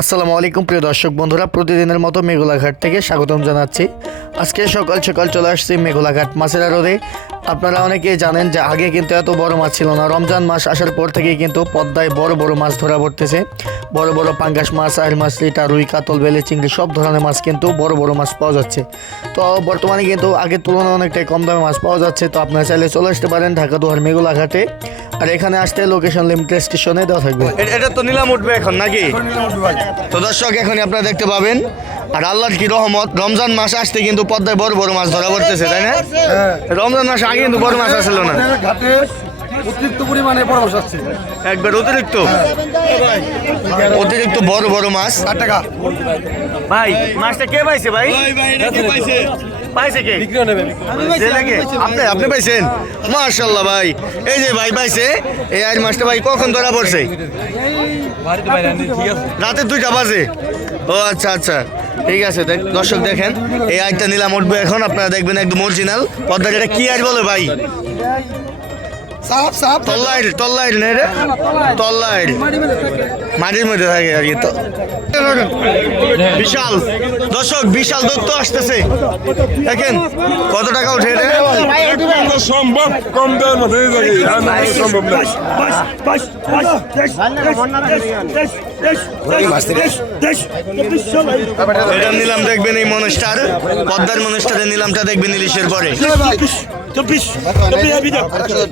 আসসালামু আলাইকুম প্রিয় দর্শক বন্ধুরা প্রতিদিনের মতো মেঘলাঘাট থেকে স্বাগতম জানাচ্ছি। আজকে সকাল সকাল চলে আসছি মেঘলাঘাট মাছের আড়দে আপনারা অনেকেই জানেন যে আগে কিন্তু এত বড় মাছ ছিল না। রমজান মাস আসার পর থেকেই কিন্তু পদ্মায় বড় বড় মাছ ধরা পড়তেছে। বড় বড় পাঙ্গাস মাছ আর মাছ লিটা রুই কাতল বেলে চিংড়ি সব ধরনের মাছ কিন্তু বড় বড় মাছ পাওয়া যাচ্ছে। তো বর্তমানে কিন্তু আগের তুলনায় অনেকটাই কম দামে মাছ পাওয়া যাচ্ছে। তো আপনারা চাইলে চলে আসতে পারেন ঢাকা দুয়ার মেঘোলাঘাটে আর এখানে আসতে লোকেশন লিমিটেড স্টেশনে দেওয়া থাকবে। এটা তো নিলাম উঠবে এখন নাকি? তো দর্শক এখন আপনারা দেখতে পাবেন আর আল্লাহর কি রহমত? রমজান মাস আসতে কিন্তু পদ্মায় বড় বড় মাছ ধরা পড়তেছে তাই না? রমজান মাস আগে কিন্তু বড় মাছ আসছিল না। ঘাটে অতিরিক্ত পরিমাণে পরামর্শ আসছে। একবার অতিরিক্ত? অতিরিক্ত বড় বড় মাছ। ষাট টাকা। ভাই মাছটা কে পাইছে ভাই? পাইছে? কে? আপনি আপনি পাইছেন? মাশাল্লাহ ভাই। এই যে ভাই পাইছে এই আজ মাছটা ভাই কখন ধরা পড়ছে? রাতে দুইটা বাজে। ও আচ্ছা আচ্ছা। ঠিক আছে দর্শক দেখেন, এই আইটা নিলাম উঠবে এখন, আপনারা দেখবেন একদম অরিজিনাল পদ্মাটা কি আজ বলে ভাই? সাপ সাপ। তল্লাইল তল্লাইল নেই রে। তল্লাইল মাটির মধ্যে থাকে আর কি তো। বিশাল। দর্শক, বিশাল দত্ত আসতেছে। দেখেন, কত টাকা উঠে রে সম্ভব কম সম্ভব নিলাম, দেখবেন এই মনস্টার পদ্মার মনস্টারে নিলামটা, দেখবেন ইলিশের পরে। চব্বিশ চব্বিশ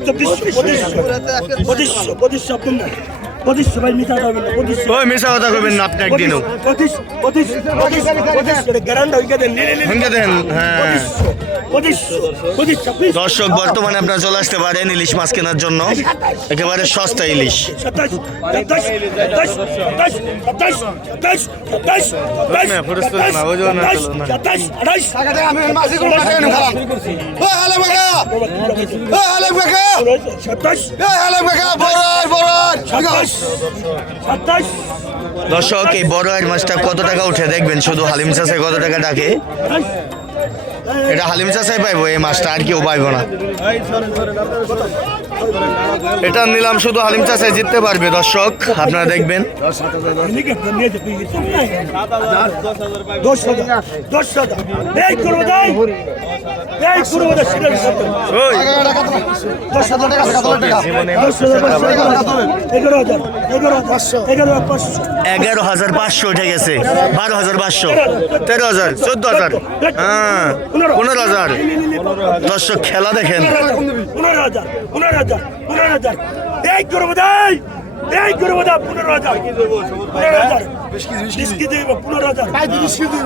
চব্বিশ পঁচিশ পঁচিশ পঁচিশ পঁচিশশো ভাই মিথ্যা হবে না পঁচিশশো ওই মিশা কথা না আপনি একদিনও পঁচিশ পঁচিশ পঁচিশ পঁচিশ গ্যারান্ড হয়ে গেছে নিলে নিলে দেন হ্যাঁ। দর্শক বর্তমানে আপনারা চলে আসতে পারেন ইলিশ মাছ কেনার জন্য। একেবারে সস্তা ইলিশ। সাতাশ দর্শক, এই বড় এক মাছটা কত টাকা উঠে দেখবেন? শুধু হালিম চাষে কত টাকা ডাকে? এটা হালিম চাষাই পাইবো, এই মাছটা আর কেউ পাইবো না। এটা নিলাম শুধু হালিম চাষাই জিততে পারবে, দর্শক, আপনারা দেখবেন। এগারো হাজার পাঁচশো উঠে গেছে বারো হাজার পাঁচশো, তেরো হাজার, চোদ্দ হাজার। হ্যাঁ। পনেরো। হাজার। দর্শক খেলা দেখেন। পনেরো হাজার পনেরো হাজার পনেরো হাজার এই করব তাই এই করব তাই পনেরো হাজার। পনেরো হাজার। বিস্কি দেব পনেরো হাজার।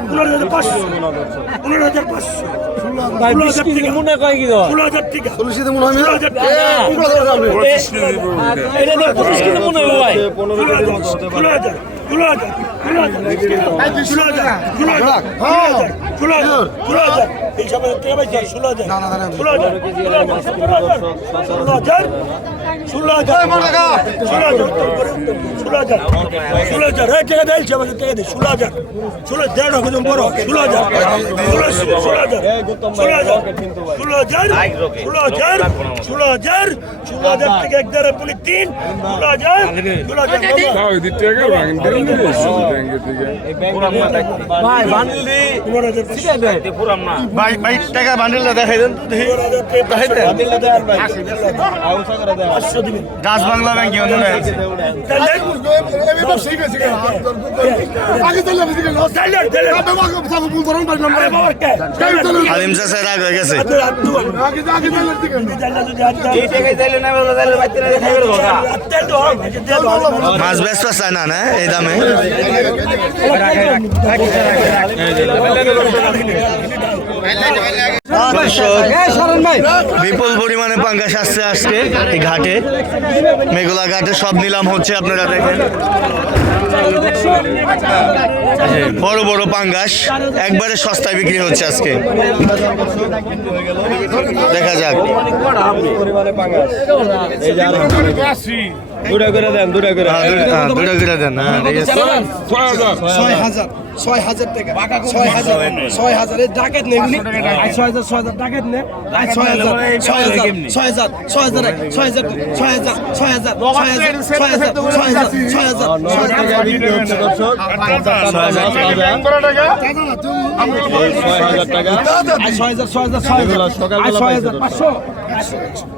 পনেরো হাজার পাঁচশো। পনেরো হাজার পাঁচশো। ষোলো হাজার। ষোলো হাজার। ষোলো হাজার। এই সবাই ষোলো হাজার। ষোলো হাজার ষোলো হাজার। ষোলো হাজার। ষোলো হাজার ষোলো হাজার ষোলো হাজার এই টাকা দেয় সবাই টাকা দেয় ষোলো হাজার ষোলো দেড় তুমি বড় ষোলো হাজার ষোলো হাজার ষোলো হাজার ষোলো হাজার ষোলো হাজার ষোলো হাজার ষোলো হাজার থেকে এক দেড় পুলি তিন ষোলো হাজার ষোলো হাজার টাকা বান্ডেলটা দেখাই দেন তো দেখাই দেন। দিবেন Dutch Bangla bank Alim sir আগে হয়ে গেছে মাছ ব্যস্ত চায় না না এই দামে রাখে বিপুল পরিমাণে পাঙ্গাস আসছে আজকে এই ঘাটে। মেঘলা ঘাটে সব নিলাম হচ্ছে আপনারা দেখেন। বড় বড় পাঙ্গাস একবারে সস্তায় বিক্রি হচ্ছে আজকে। দেখা যাক। দুটা করে দেন দুটা করে। হ্যাঁ, দুটো- হ্যাঁ, করে দেন হ্যাঁ ছয় হাজার। ছয় হাজার টাকা ছয় হাজার ছয় হাজার ডাকেত নে এগুলি আই ছয় হাজার ছয় হাজার ডাকেত নে ছয় হাজার ছয় হাজার ছয় হাজার ছয় হাজার এক, ছয় হাজার দুই, ছয় হাজার ছয় হাজার ছয় হাজার ছয় হাজার ছয় হাজার ছয় হাজার ছয় হাজার ছয় হাজার ছয় হাজার ছয় হাজার ছয় হাজার পাঁচশো ছয় হাজার ছয় হাজার একশো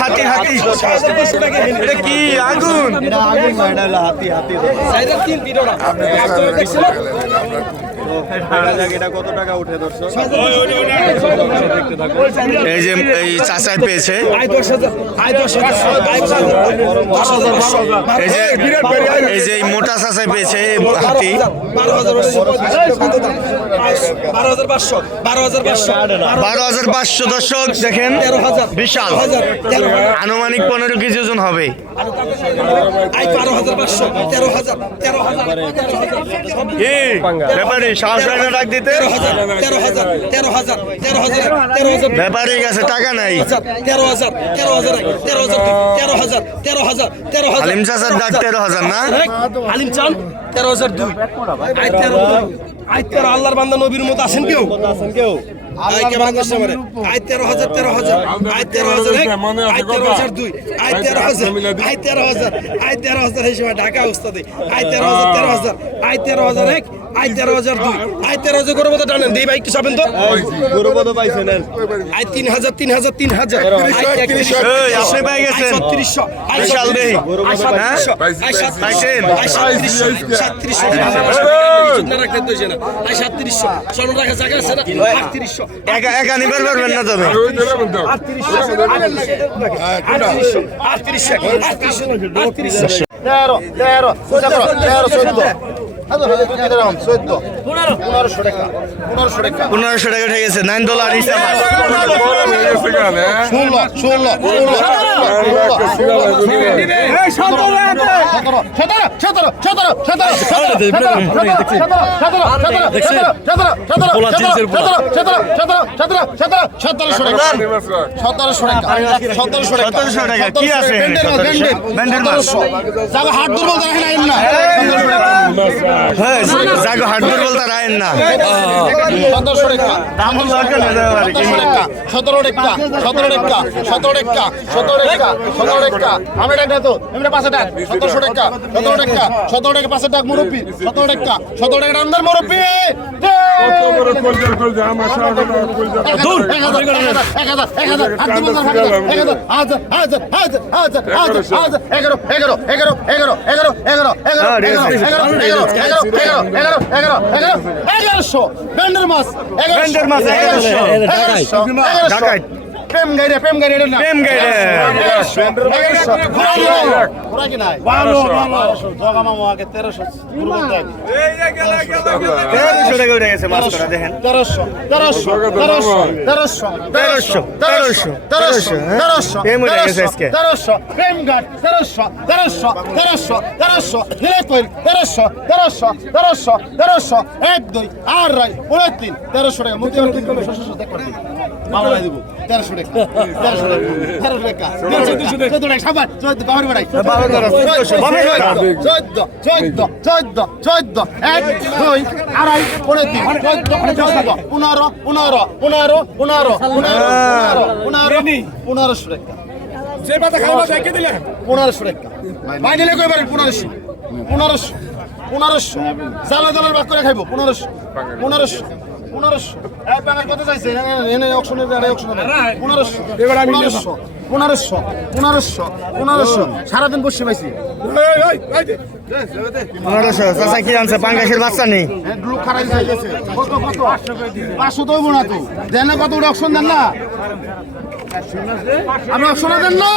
হাতি হাতি। এটা কি আগুন? এটা আগুন হাতি হাতি। সাইজের তিন পিটোরা আপনি এই যে এই চাচাই পেয়েছে এই যে এই যে মোটা চাচাই পেয়েছে হাতি বারো হাজার পাঁচশো দর্শক দেখেন বিশাল আনুমানিক পনেরো কেজি ওজন হবে ডাক দিতে ব্যাপারে গেছে টাকা নাই তেরো হাজার তেরো হাজার তেরো হাজার তেরো হাজার তেরো হাজার তেরো হাজার আলিম চাষার ডাক তেরো হাজার না আলিম চান তেরো হাজার দুই আই তেরো আই তেরো আল্লাহর বান্দা নবীর মতো আছেন কেউ আছেন কেউ আই কেমন করছে আমারে আই তেরো হাজার তেরো হাজার আই তেরো হাজার এক আই তেরো হাজার দুই আই তেরো হাজার আই তেরো হাজার আই তেরো হাজার এই সময় ঢাকা উস্তাদে আই তেরো হাজার তেরো হাজার আই তেরো হাজার এক আই তেরো হাজার দুই। আই তেরো হাজার গরু মতো টানেন। দেই ভাই একটু চাবেন তো? গরু মতো পাইছে নেন আই তিন হাজার তিন হাজার তিন হাজার। আপনি পাই গেছেন ছত্রিশশো। আই সাল দেই। আটত্রিশশো। তেরো তেরো চোদ্দ। পনেরোশো টাকা পনেরোশো টাকা উঠে গেছে নাইন ডলার হিসাব ষোলো ষোলো হাট দুর্বল দেখেন না হ্যাঁ জাগো হাট দুর্বল তার আইন না সতেরোশো টাকা দাম হল দরকার সতেরো টাকা সতেরো টাকা সতেরো টাকা সতেরো টাকা সতেরো টাকা সতেরো টাকা তো আমরা পাঁচে টাক সতেরোশো টাকা সতেরো টাকা সতেরো টাকা পাঁচে টাক মুরব্বী সতেরো টাকা সতেরো টাকা আমদার মুরব্বী এগারোশো প্রেম গাইরে প্রেম গাইরে না? প্রেম গাইরে। ঘোরা কি নাই ভালো ভালো জগা মামা আগে 1300 গুরু বন্ধ আগে 1300 টাকা। উঠে গেছে মাছ করা দেখেন 1300 1300 1300 1300 1300 1300 প্রেম উঠে গেছে আজকে 1300 এক দুই আর রাই 19 টাকা মুক্তি আড়াই পনেরো চোদ্দ পনেরো পনেরো পনেরো পনেরো পনেরো পনেরো পনেরোশো টাকা। পনেরোশো টাকা। মাইনে লেগে এবারে পনেরোশো। পনেরোশো। পনেরোশো। জালা জালার বাক করে খাইবো। পনেরোশো। পনেরোশো। পনেরোশো। এক বাঙাল কত চাইছে? এনে অকশনে আড়াই অকশনে পনেরোশো। পনেরোশো। পনেরোশো। পনেরোশো। পনেরোশো। সারাদিন বসে পাইছি। পনেরোশো। চাচা কি আনছে? পাঙ্গাসের বাচ্চা নেই। লোক খারাপ কত কত? পাঁচশো তো না তো। দেন না কত অপশন দেন না। আমি অপশন দেন না।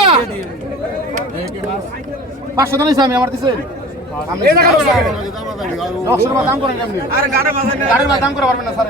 পাঁচশো তো আমি আমার দিছে। আর গাড়ি দাম করে পারবেন না স্যার।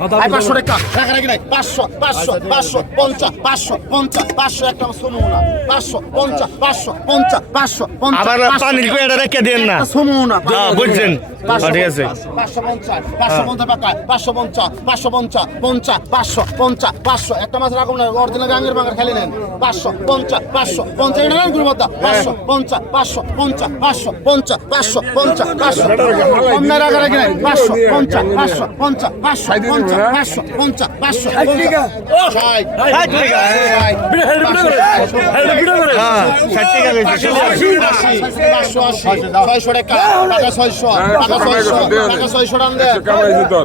পাঁচশো টাকা রাখা রাখি নাই পাঁচশো পাঁচশো পাঁচশো পঞ্চাশ পাঁচশো পঞ্চাশ পাঁচশো একটা না পাঁচশো পঞ্চাশ পাঁচশো পঞ্চাশ পাঁচশো আবার পাঁচশো, পানির রেখে দিন না শুনুন না হ্যাঁ, বুঝছেন। পাঁচশো হ্যাঁ, ঠিক আছে। পাঁচশো পঞ্চাশ পাঁচশো পঞ্চাশ টাকা পাঁচশো পঞ্চাশ পাঁচশো পঞ্চাশ পঞ্চাশ পাঁচশো পঞ্চাশ পাঁচশো একটা মাছ রাখুন না অরিজিনাল গাঙ্গের বাঙার খেলে নেন পাঁচশো পঞ্চাশ পাঁচশো পঞ্চাশ এটা নেন গুরুমাতা পাঁচশো পঞ্চাশ পাঁচশো পঞ্চাশ পাঁচশো পঞ্চাশ পাঁচশো পঞ্চাশ পাঁচশো কম রাখা রাখি নাই পাঁচশো পঞ্চাশ পাঁচশো পঞ্চাশ পাঁচশো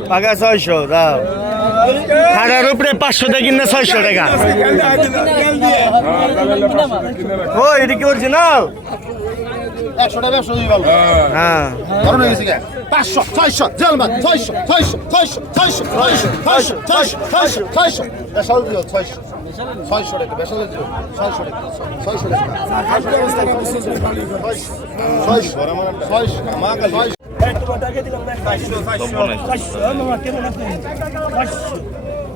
টাকা ছয়শো দাও হাজার উপরে পাঁচশো টাকা। কিনলে ছয়শো টাকা ও এটা কি অরিজিনাল একশো টাকা ব্যবসা দিই ভালো। হ্যাঁ। গরম হয়ে গেছে। পাঁচশো ছয়শো জলমান ছয়শো ছয়শো ছয়শো ছয়শো ছয়শো ছয়শো ছয়শো ছয়শো ছয়শো। বেসাল দিও ছয়শো। ছয়শো টাকা বেসাল দিও ছয়শো টাকা ছয়শো টাকা ছয়শো ছয়শো। ছয়শো। তোমাকে দিলাম না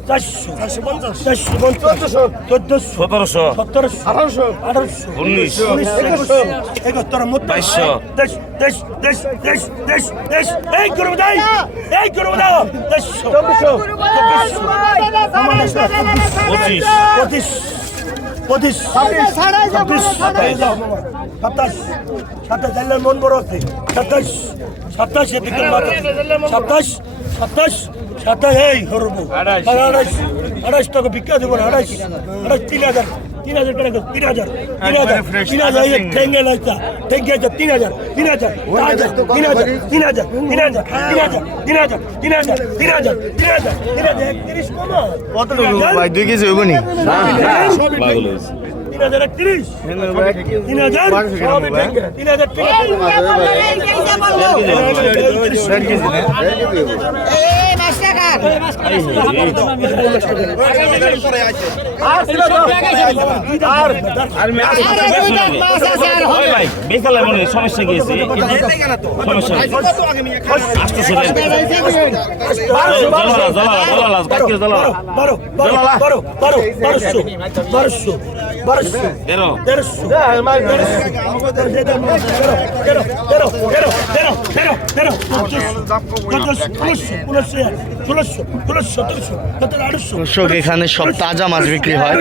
চারশো চারশো মামা কেমন আছে চারশো চারশো চারশো পঞ্চাশ। চারশো পঞ্চাশ চোদ্দশো। সতেরোশো সতেরোশো আঠারোশো আঠারোশো উনিশ একুশশো একাত্তর মত বাইশশো। দেশ দেশ দেশ দেশ দেশ দেশ এই করব দাই এই করব দাও দেশশো চব্বিশশো চব্বিশশো পঁচিশ পঁচিশ পঁচিশ ছাব্বিশ ছাব্বিশ সাতাশ সাতাশ সাতাশ মন বড় আছে সাতাশ সাতাশ সাতাশ সাতাশ সাতাশ এই করব আড়াইশ আড়াইশ টাকা বিক্রি দেবো আড়াইশ আড়াইশ তিন হাজার তিন হাজার টাকা তিন হাজার তিন হাজার তিন হাজার ঠেঙ্গে লাইতা ঠেঙ্গে হাজার তিন হাজার তিন হাজার হাজার তিন হাজার তিন হাজার তিন হাজার তিন হাজার তিন হাজার তিন হাজার তিন হাজার তিন হাজার হাজার কমা কতটুকু ভাই দুই কেজি হইব নি তিন হাজার একত্রিশ তিন হাজার তিন হাজার তিন ওই সমস্যা গিয়েছে সমস্যা আসতেছে জলালা জলালা জলালা জলালা বারোশো বারোশো এখানে সব তাজা মাছ বিক্রি হয়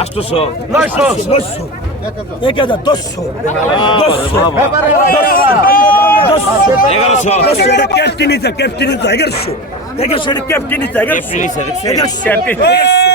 আটশো নয়শো নয়শো এক হাজার দশশো দশশো ক্যাপ্টেন এগারোশো এগারোশো ক্যাপ্টেন এগারোশো ক্যাপ্টেন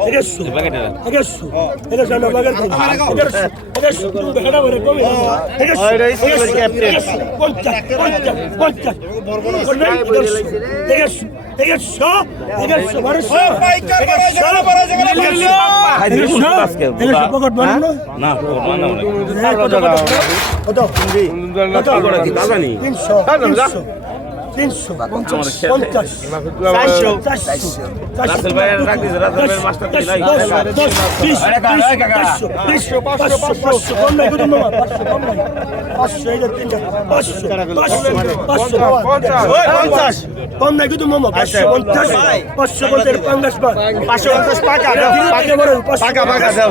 এদেশু এদেশু এদেশু আমরা বাগার এদেশু এদেশু তুমি বেড়া বলে কবি এদেশু এদেশু ক্যাপ্টেন পঞ্চাশ পঞ্চাশ পঞ্চাশ এদেশু এদেশু এদেশু মানুষ তিনশো তিনশো তিনশো পঞ্চাশ পঞ্চাশ চারশো চারশো রাসেল ভাইয়ের রাখ দিছে, রাসেল ভাইয়ের মাস্টার দিছে, নাই। দশ দশ বিশ পাঁচশো পাঁচশো পাঁচশো পাঁচশো কম নাই কত মামা পাঁচশো কম নাই পাঁচশো এই যে তিনটা পাঁচশো পাঁচশো পাঁচশো পঞ্চাশ কম নাই কত মামা পাঁচশো পঞ্চাশ পাঁচশো পঞ্চাশ পঞ্চাশ পাঁচশো পঞ্চাশ পাকা পাকা পাকা দাও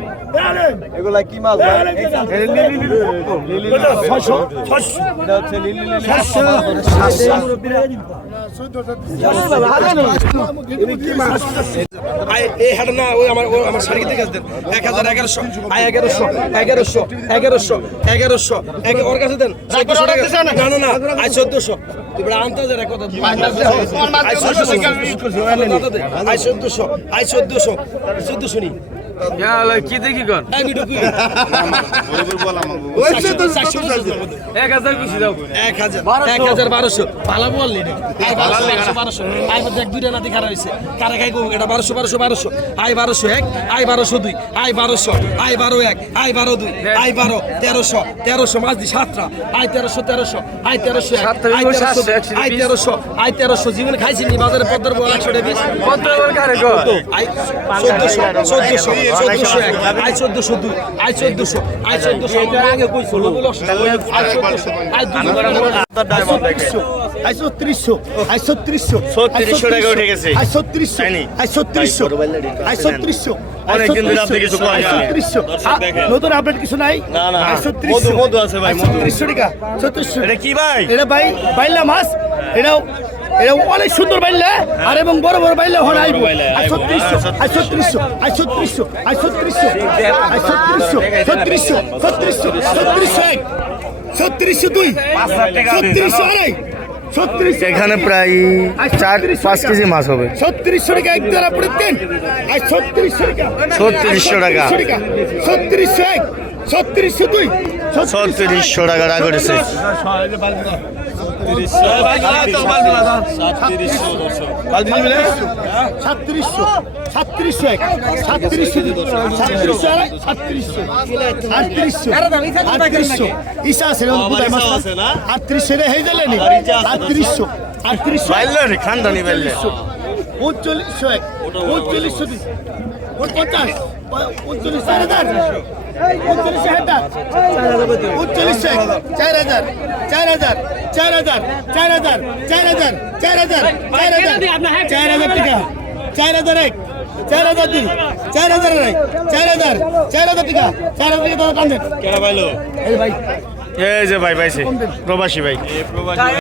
এগুলা কি মাছ ছয়শো ছয়শো। এই হাটে না ওই আমার আমার শাড়ি থেকে দেন এক হাজার এগারোশো। আয় এগারোশো এগারোশো এগারোশো এগারোশো। ওর কাছে দেন চোদ্দশো টাকা। না না না আয় চোদ্দশো। এবার আনতে কথা আয় চোদ্দশো। আয় চোদ্দশো। আয় চোদ্দশো। চোদ্দশো নি। কি আই বারোশো। এক আই বারোশো। দুই। আই বারোশো আই বারো এক আই বারো দুই। আই বারো তেরোশো তেরোশো মাছ দি সাতটা। আই তেরোশো তেরোশো আই তেরোশো আই তেরোশো আই তেরোশো আই তেরোশো। জীবনে খাইছি বাজারে পদ্মার বল একশো টাকা চোদ্দশো চোদ্দশো। চোদ্দশো চোদ্দশো দুই চোদ্দশো চোদ্দশো আগে চোদ্দশো আই ছত্রিশশো আই ছত্রিশশো ছত্রিশশো টাকা উঠে গেছে। আই ছত্রিশশো আই ছত্রিশশো আই ছত্রিশশো অনেকদিন ধরে আপনি কিছু করেন না। নতুন আপডেট কিছু নাই না, না। ছত্রিশশো মধু- মধু আছে ভাই, মধু। ছত্রিশশো টাকা ছত্রিশশো এটা কি ভাই এটা ভাই বাইলা মাছ এটাও এটা অনেক সুন্দর বাইলা আর এবং বড় বড় বাইলা হন আইব। আই ছত্রিশশো আই ছত্রিশশো আই ছত্রিশশো আই ছত্রিশশো আই ছত্রিশশো ছত্রিশশো ছত্রিশশো ছত্রিশশো এক ছত্রিশশো দুই ছত্রিশশো আড়াই ছত্রিশশো এখানে প্রায় চার পাঁচ কেজি মাছ হবে। ছত্রিশশো টাকা এক দ্বারা পড়ে দেন আর ছত্রিশশো টাকা। 3600 টাকা। ছত্রিশশো এক ছত্রিশশো দুই ছত্রিশশো টাকা টাকা করেছে সাতত্রিশশো। সাতত্রিশশো এক। সাতত্রিশশো সাতত্রিশশো আড়াই। সাতত্রিশশো। আটত্রিশশো আটত্রিশশো ইসা আছে আটত্রিশশো রে হয়ে গেলেনি আটত্রিশশো। আটত্রিশশো খানদানি বেললে উনচল্লিশশো এক উনচল্লিশশো দুই। উনপঞ্চাশ উনচল্লিশ হাজার উনচল্লিশ ভাই প্রবাসী ভাই।